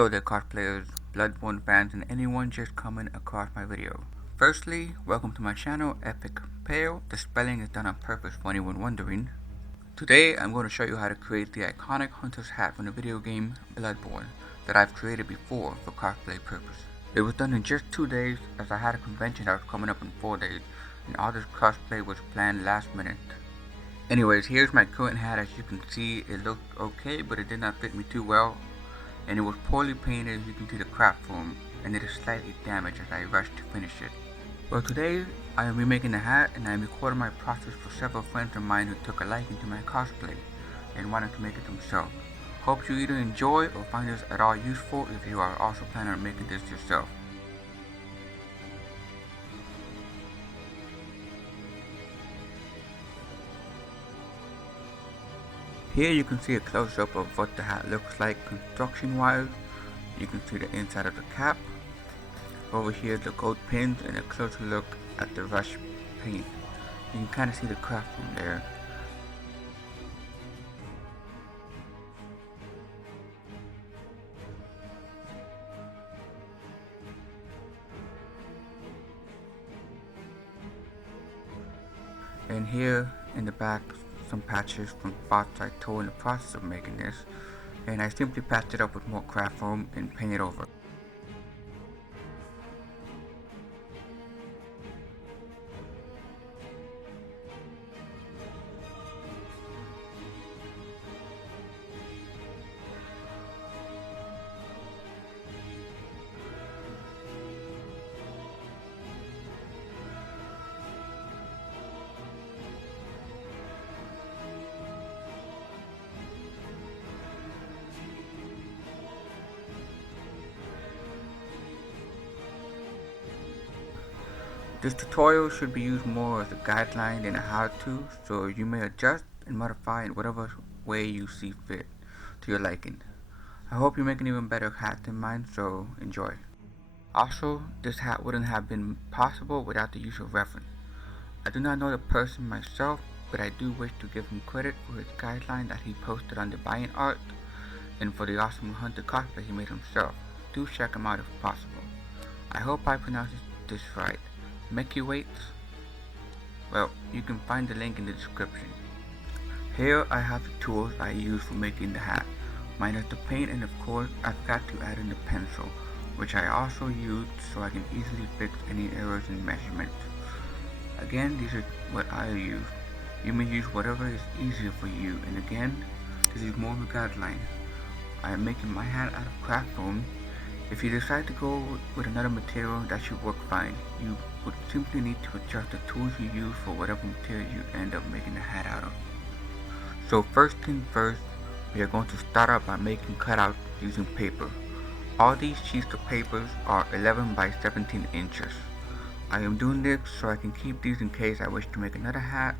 Hello there cosplayers, Bloodborne fans, and anyone just coming across my video. Firstly, welcome to my channel, Epic Pale. The spelling is done on purpose for anyone wondering. Today I'm going to show you how to create the iconic hunter's hat from the video game Bloodborne that I've created before for cosplay purpose. It was done in just 2 days as I had a convention that was coming up in 4 days and all this cosplay was planned last minute. Anyways, here's my current hat. As you can see, it looked okay, but it did not fit me too well. And it was poorly painted. As you can see the craft form, and it is slightly damaged as I rushed to finish it. Well, today I am remaking the hat, and I am recording my process for several friends of mine who took a liking to my cosplay and wanted to make it themselves. Hope you either enjoy or find this at all useful if you are also planning on making this yourself. Here you can see a close-up of what the hat looks like construction-wise. You can see the inside of the cap. Over here the gold pins and a closer look at the rush paint. You can kind of see the craft from there. And here in the back, some patches from spots I tore in the process of making this, and I simply patched it up with more craft foam and painted over. This tutorial should be used more as a guideline than a how-to, so you may adjust and modify in whatever way you see fit to your liking. I hope you make an even better hat than mine, so enjoy. Also, this hat wouldn't have been possible without the use of reference. I do not know the person myself, but I do wish to give him credit for his guideline that he posted on DeviantArt and for the awesome hunter cosplay he made himself. Do check him out if possible. I hope I pronounced this right. Mekiwates? Well, you can find the link in the description. Here I have the tools I use for making the hat, minus the paint, and of course I've got to add in the pencil, which I also used so I can easily fix any errors in measurements. Again, these are what I use. You may use whatever is easier for you, and again, this is more of a guideline. I am making my hat out of craft foam. If you decide to go with another material, that should work fine. You would simply need to adjust the tools you use for whatever material you end up making the hat out of. So first thing first, we are going to start out by making cutouts using paper. All these sheets of papers are 11 by 17 inches. I am doing this so I can keep these in case I wish to make another hat,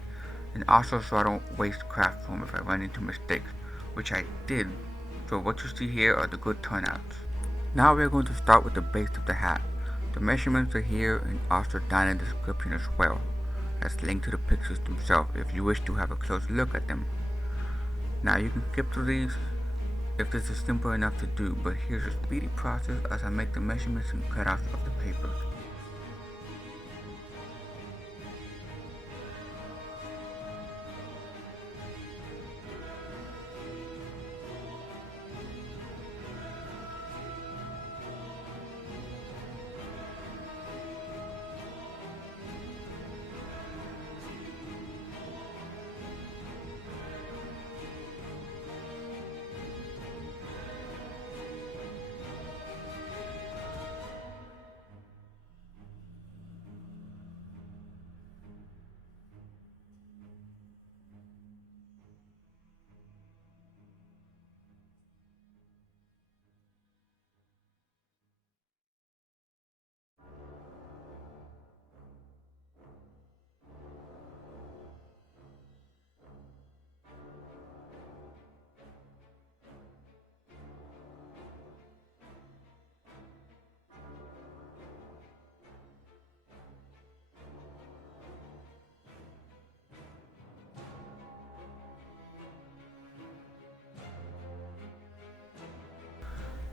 and also so I don't waste craft foam if I run into mistakes, which I did. So what you see here are the good turnouts. Now we are going to start with the base of the hat. The measurements are here and also down in the description as well. That's linked to the pictures themselves if you wish to have a closer look at them. Now you can skip through these if this is simple enough to do, but here's a speedy process as I make the measurements and cutouts of the paper.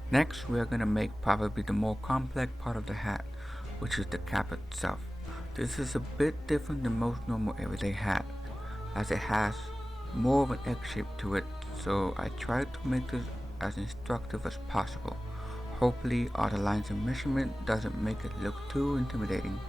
Next, we are going to make probably the more complex part of the hat, which is the cap itself. This is a bit different than most normal everyday hats, as it has more of an egg shape to it, so I tried to make this as instructive as possible. Hopefully all the lines and measurement doesn't make it look too intimidating.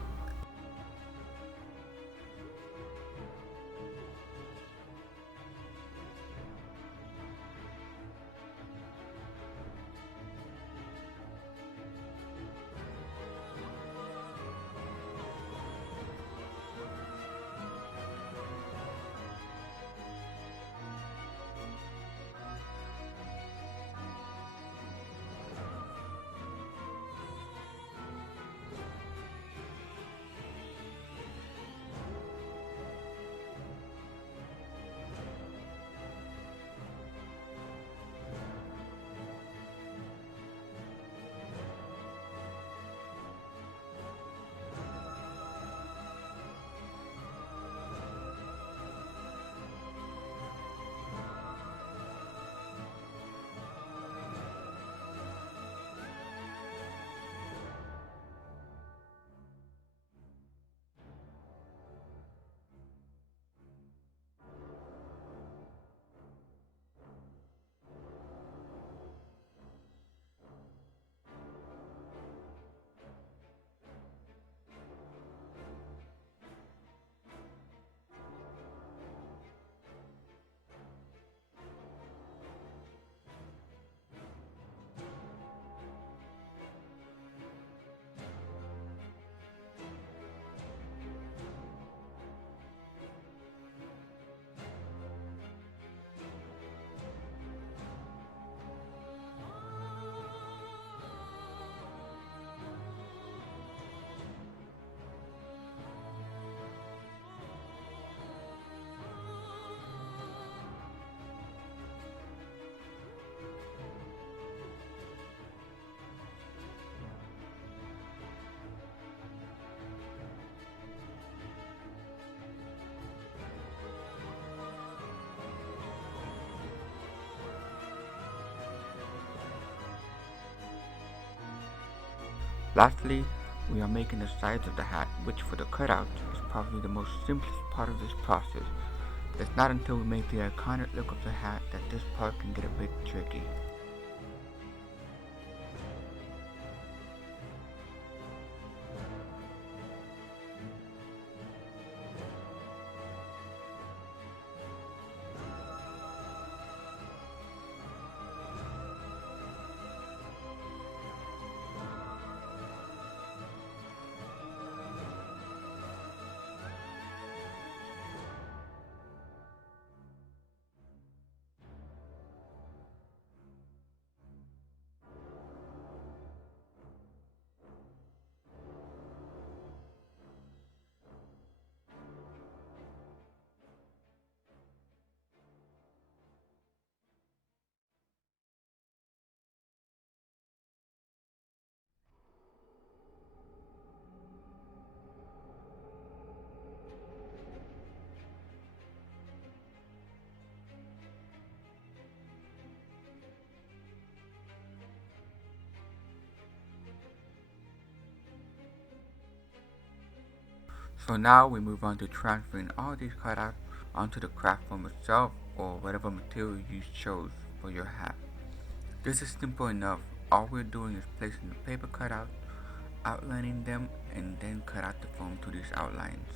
Lastly, we are making the sides of the hat, which for the cutout is probably the most simplest part of this process. It's not until we make the iconic look of the hat that this part can get a bit tricky. So now we move on to transferring all these cutouts onto the craft foam itself or whatever material you chose for your hat. This is simple enough. All we're doing is placing the paper cutout, outlining them, and then cut out the foam to these outlines.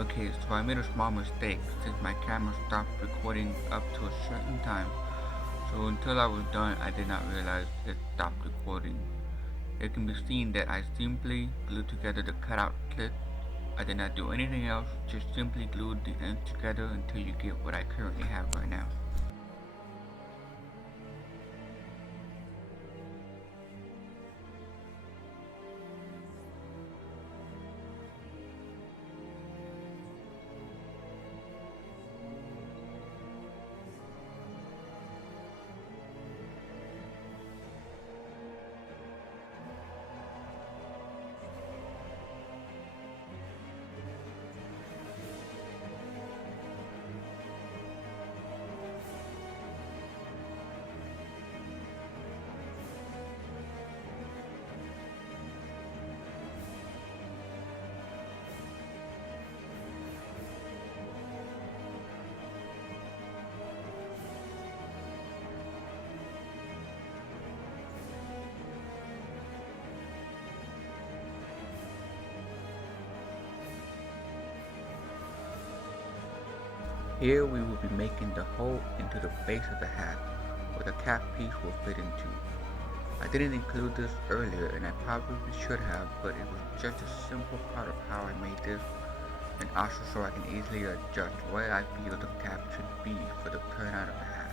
Okay, so I made a small mistake since my camera stopped recording up to a certain time. So until I was done, I did not realize it stopped recording. It can be seen that I simply glued together the cutout clip. I did not do anything else, just simply glued the ends together until you get what I currently have right now. Here we will be making the hole into the base of the hat, where the cap piece will fit into. I didn't include this earlier and I probably should have, but it was just a simple part of how I made this, and also so I can easily adjust where I feel the cap should be for the turnout of the hat.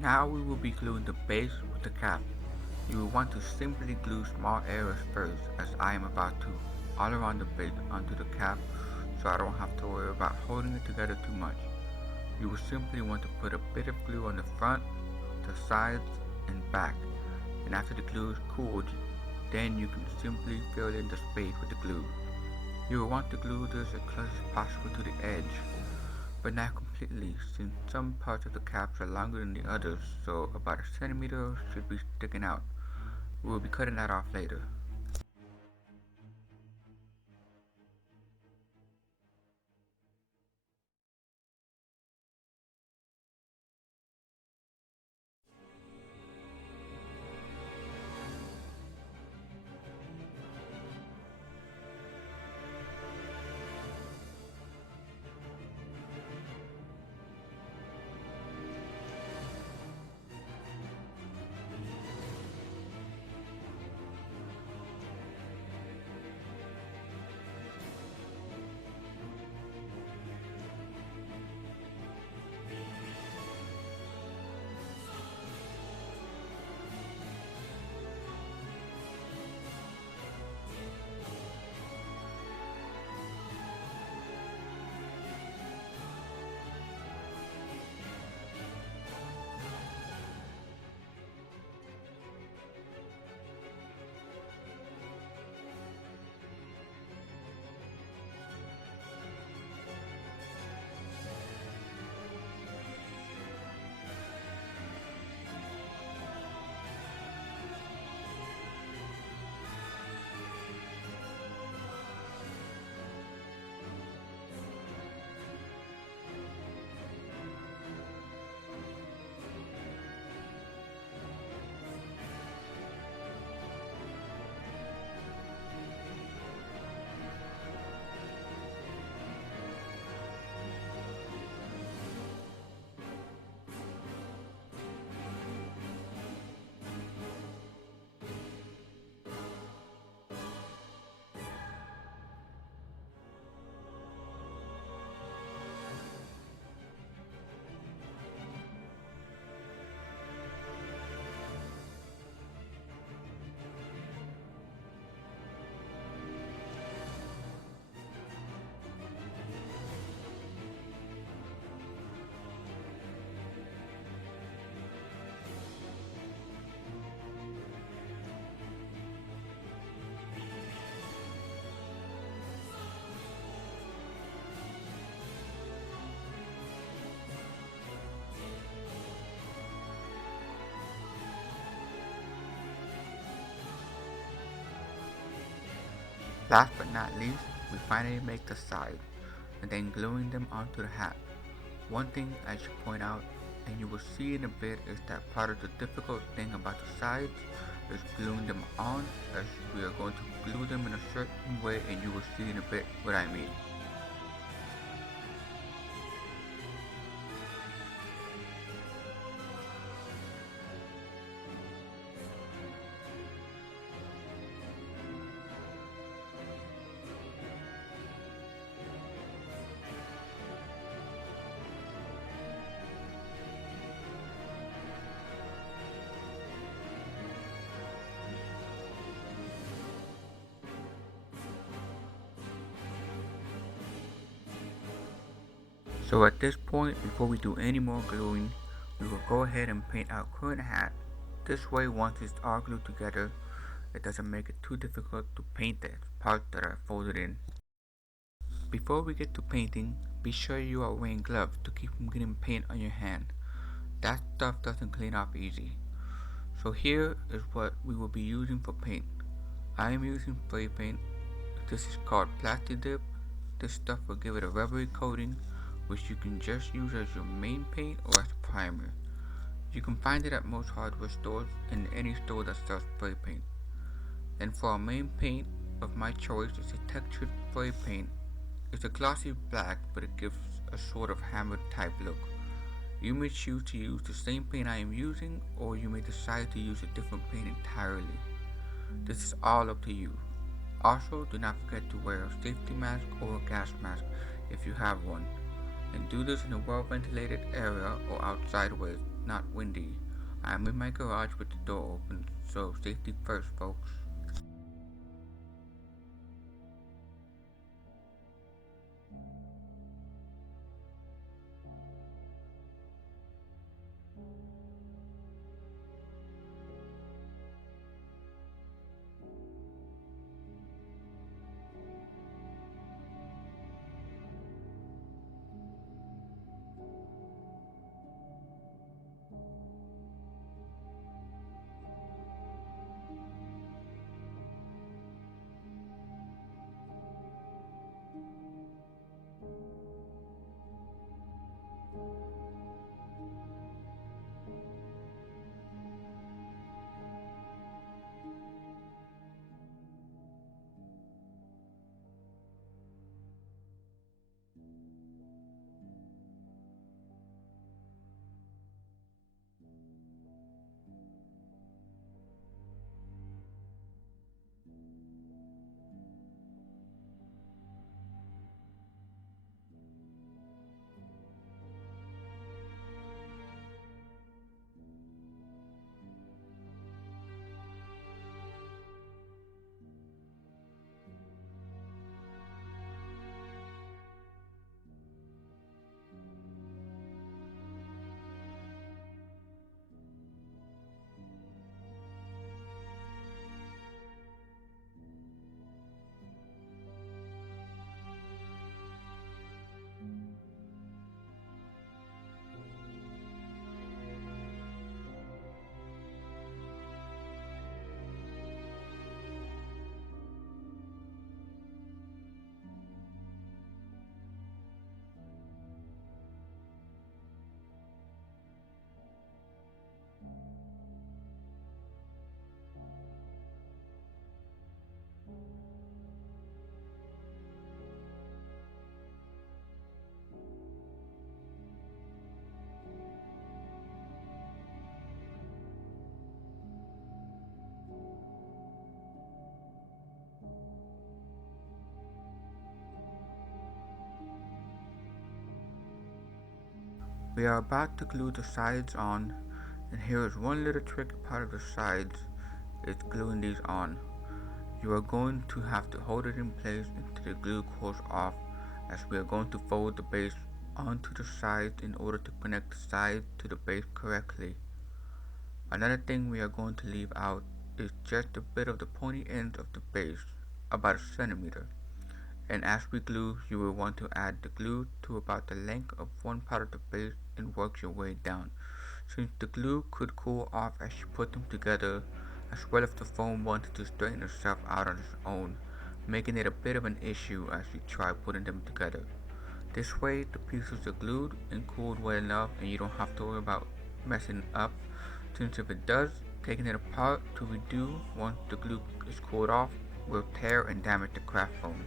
Now we will be gluing the base with the cap. You will want to simply glue small areas first, as I am about to, all around the base onto the cap, so I don't have to worry about holding it together too much. You will simply want to put a bit of glue on the front, the sides, and back, and after the glue is cooled, then you can simply fill in the space with the glue. You will want to glue this as close as possible to the edge, but not completely, since some parts of the caps are longer than the others, so about a centimeter should be sticking out. We will be cutting that off later. Last but not least, we finally make the side, and then gluing them onto the hat. One thing I should point out, and you will see in a bit, is that part of the difficult thing about the sides is gluing them on, as we are going to glue them in a certain way, and you will see in a bit what I mean. So at this point, before we do any more gluing, we will go ahead and paint our current hat. This way, once it's all glued together, it doesn't make it too difficult to paint the parts that are folded in. Before we get to painting, be sure you are wearing gloves to keep from getting paint on your hand. That stuff doesn't clean off easy. So here is what we will be using for paint. I am using spray paint. This is called plastic dip. This stuff will give it a rubbery coating, which you can just use as your main paint or as a primer. You can find it at most hardware stores and any store that sells spray paint. And for our main paint of my choice is a textured spray paint. It's a glossy black, but it gives a sort of hammered type look. You may choose to use the same paint I am using, or you may decide to use a different paint entirely. This is all up to you. Also, do not forget to wear a safety mask or a gas mask if you have one, and do this in a well-ventilated area or outside where it's not windy. I am in my garage with the door open, so safety first, folks. We are about to glue the sides on, and here is one little tricky part of the sides, is gluing these on. You are going to have to hold it in place until the glue cools off, as we are going to fold the base onto the sides in order to connect the sides to the base correctly. Another thing we are going to leave out is just a bit of the pointy ends of the base, about a centimeter. And as we glue, you will want to add the glue to about the length of one part of the base and work your way down, since the glue could cool off as you put them together, as well as the foam wanted to straighten itself out on its own, making it a bit of an issue as you try putting them together. This way, the pieces are glued and cooled well enough and you don't have to worry about messing up, since if it does, taking it apart to redo once the glue is cooled off will tear and damage the craft foam.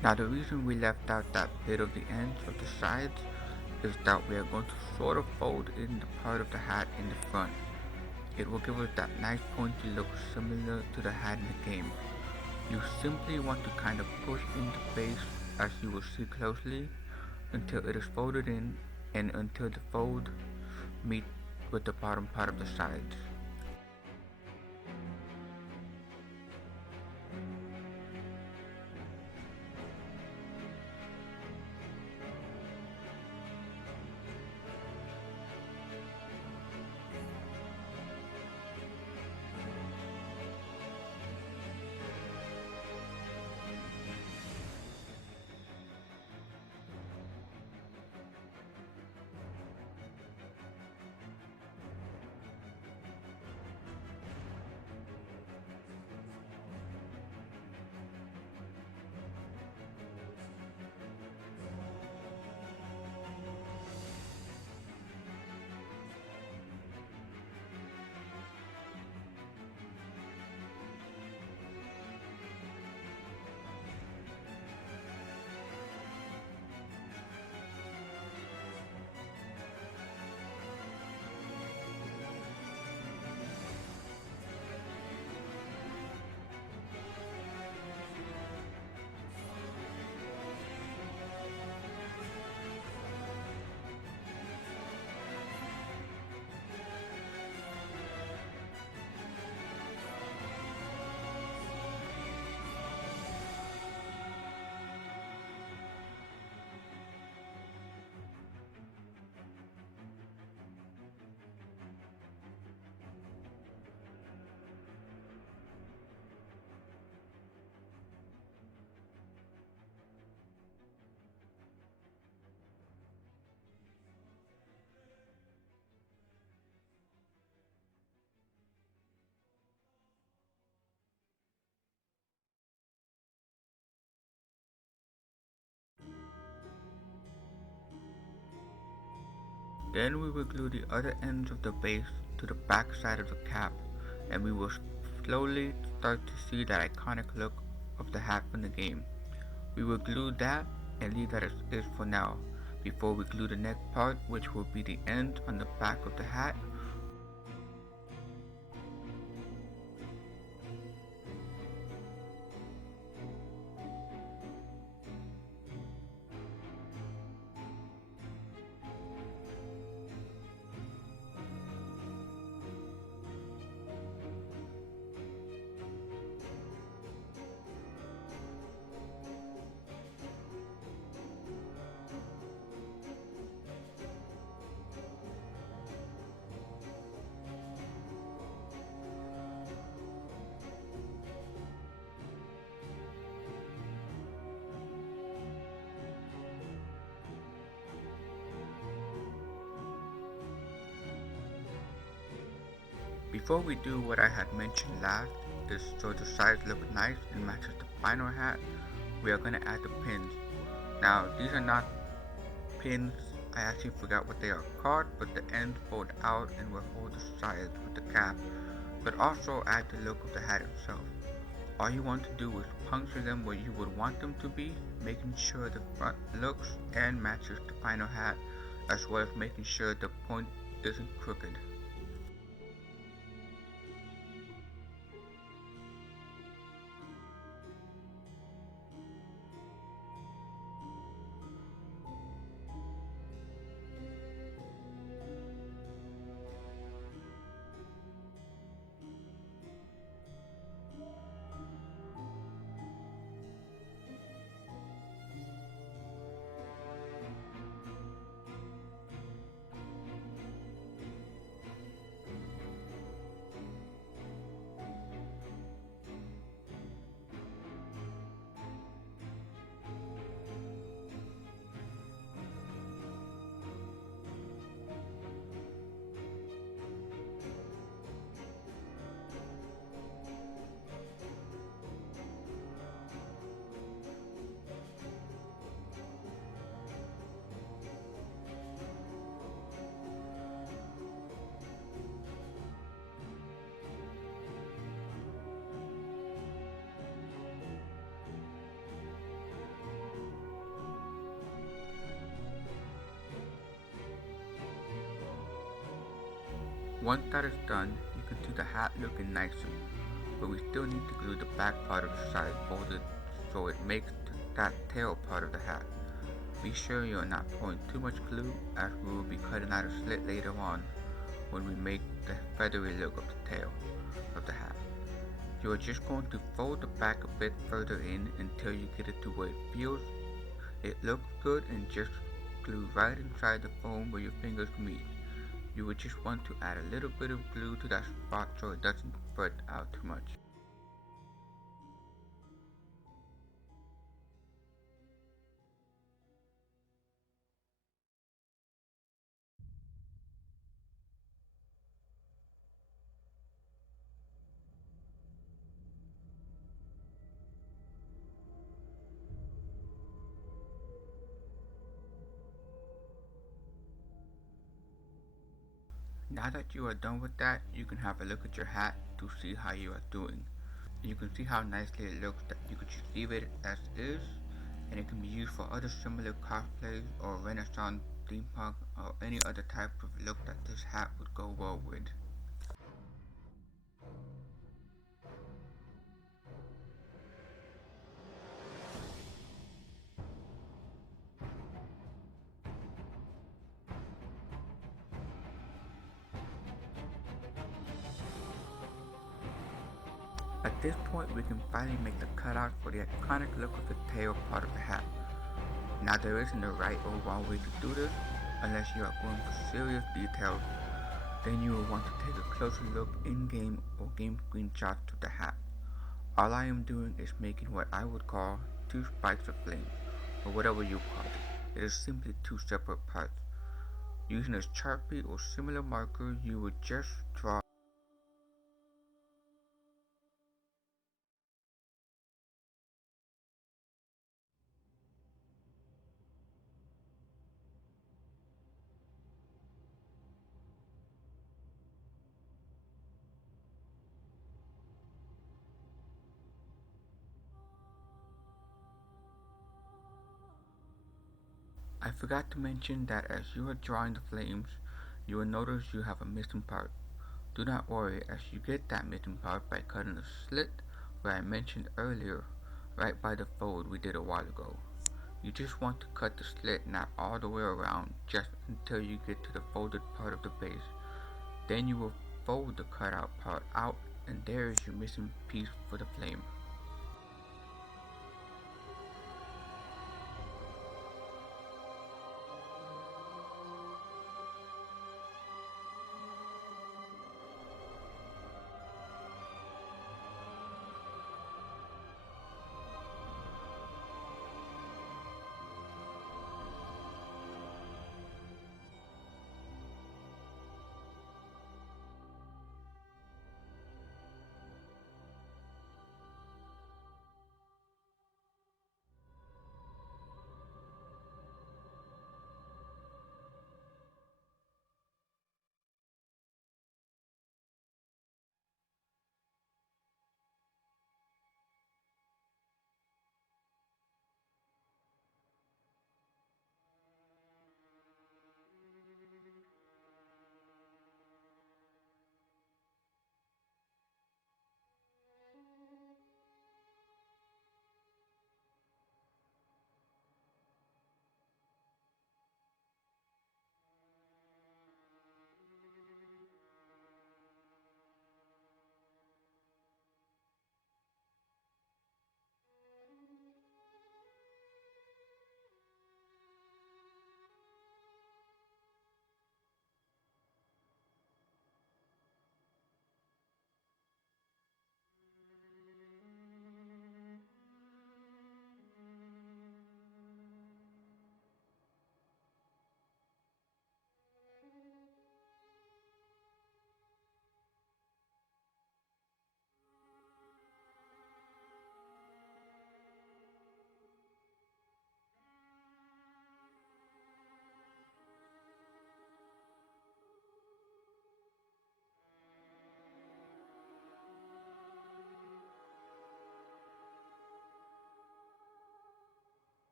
Now the reason we left out that bit of the ends of the sides is that we are going to sort of fold in the part of the hat in the front. It will give us that nice pointy look similar to the hat in the game. You simply want to kind of push in the base, as you will see closely, until it is folded in and until the fold meet with the bottom part of the sides. Then we will glue the other ends of the base to the back side of the cap, and we will slowly start to see that iconic look of the hat from the game. We will glue that and leave that as is for now, before we glue the neck part, which will be the end on the back of the hat. Before we do what I had mentioned last, is so the sides look nice and matches the final hat, we are going to add the pins. Now these are not pins, I actually forgot what they are called, but the ends fold out and will hold the sides with the cap, but also add the look of the hat itself. All you want to do is puncture them where you would want them to be, making sure the front looks and matches the final hat, as well as making sure the point isn't crooked. Once that is done, you can see the hat looking nicer, but we still need to glue the back part of the side folded so it makes that tail part of the hat. Be sure you are not pouring too much glue, as we will be cutting out a slit later on when we make the feathery look of the tail of the hat. You are just going to fold the back a bit further in until you get it to where it feels it looks good, and just glue right inside the foam where your fingers meet. You would just want to add a little bit of glue to that spot so it doesn't spread out too much. Now that you are done with that, you can have a look at your hat to see how you are doing. You can see how nicely it looks, that you could just leave it as is, and it can be used for other similar cosplays or Renaissance, steampunk, or any other type of look that this hat would go well with. At this point, we can finally make the cutout for the iconic look of the tail part of the hat. Now there isn't a right or wrong way to do this, unless you are going for serious details. Then you will want to take a closer look in-game or game screenshots of the hat. All I am doing is making what I would call two spikes of flame, or whatever you call it. It is simply two separate parts. Using a Sharpie or similar marker, you would just draw. I forgot to mention that as you are drawing the flames, you will notice you have a missing part. Do not worry, as you get that missing part by cutting the slit where I mentioned earlier, right by the fold we did a while ago. You just want to cut the slit not all the way around, just until you get to the folded part of the base. Then you will fold the cutout part out, and there is your missing piece for the flame.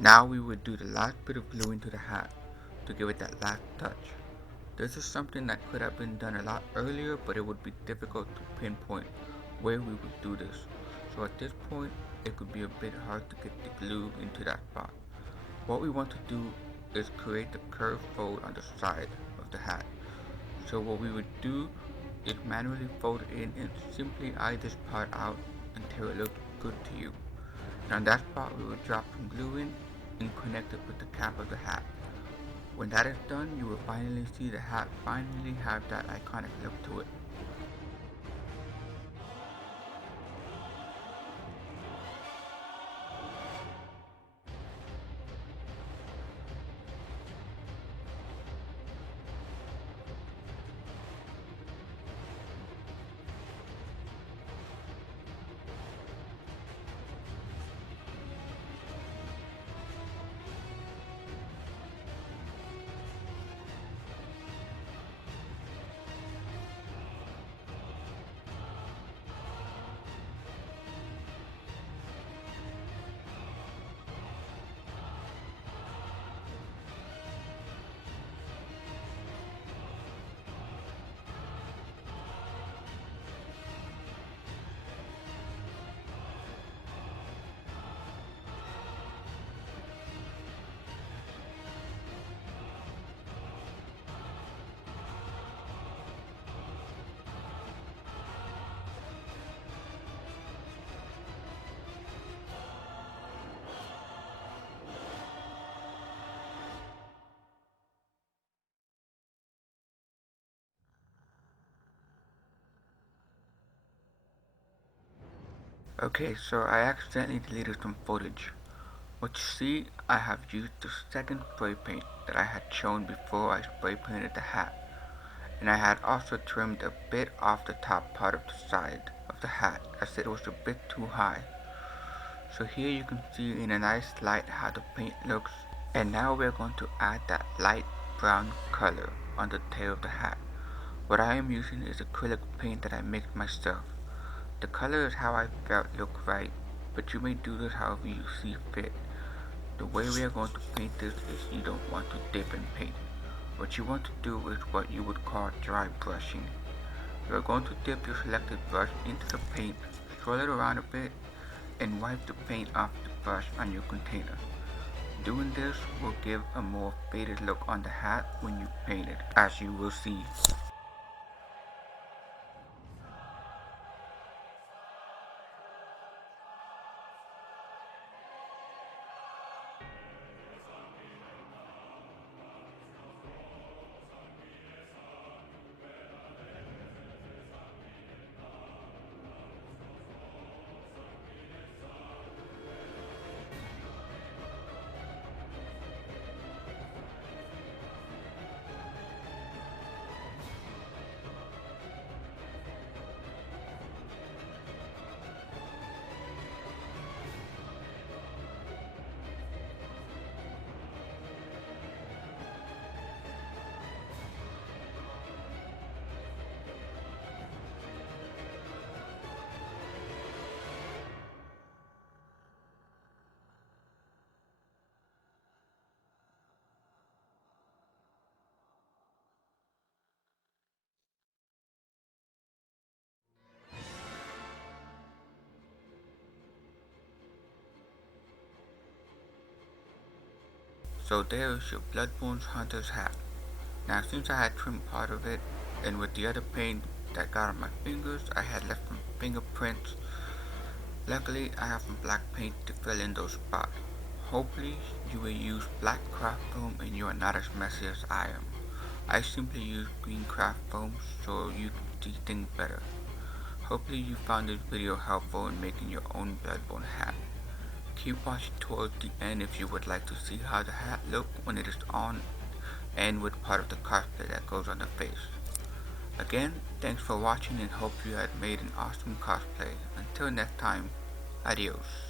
Now we would do the last bit of glue into the hat to give it that last touch. This is something that could have been done a lot earlier, but it would be difficult to pinpoint where we would do this. So at this point, it could be a bit hard to get the glue into that spot. What we want to do is create the curved fold on the side of the hat. So what we would do is manually fold it in and simply eye this part out until it looks good to you. And on that spot we will drop some glue in and connect it with the cap of the hat. When that is done, you will finally see the hat finally have that iconic look to it. Okay, so I accidentally deleted some footage. What you see, I have used the second spray paint that I had shown before I spray painted the hat, and I had also trimmed a bit off the top part of the side of the hat as it was a bit too high. So here you can see in a nice light how the paint looks, and now we're going to add that light brown color on the tail of the hat. What I am using is acrylic paint that I mixed myself. The color is how I felt looked right, but you may do this however you see fit. The way we are going to paint this is you don't want to dip in paint. What you want to do is what you would call dry brushing. You are going to dip your selected brush into the paint, swirl it around a bit, and wipe the paint off the brush on your container. Doing this will give a more faded look on the hat when you paint it, as you will see. So there is your Bloodborne Hunter's hat. Now since I had trimmed part of it, and with the other paint that got on my fingers, I had left some fingerprints. Luckily, I have some black paint to fill in those spots. Hopefully, you will use black craft foam and you are not as messy as I am. I simply use green craft foam so you can see things better. Hopefully you found this video helpful in making your own Bloodborne hat. Keep watching towards the end if you would like to see how the hat looks when it is on and with part of the cosplay that goes on the face. Again, thanks for watching and hope you had made an awesome cosplay. Until next time, adios.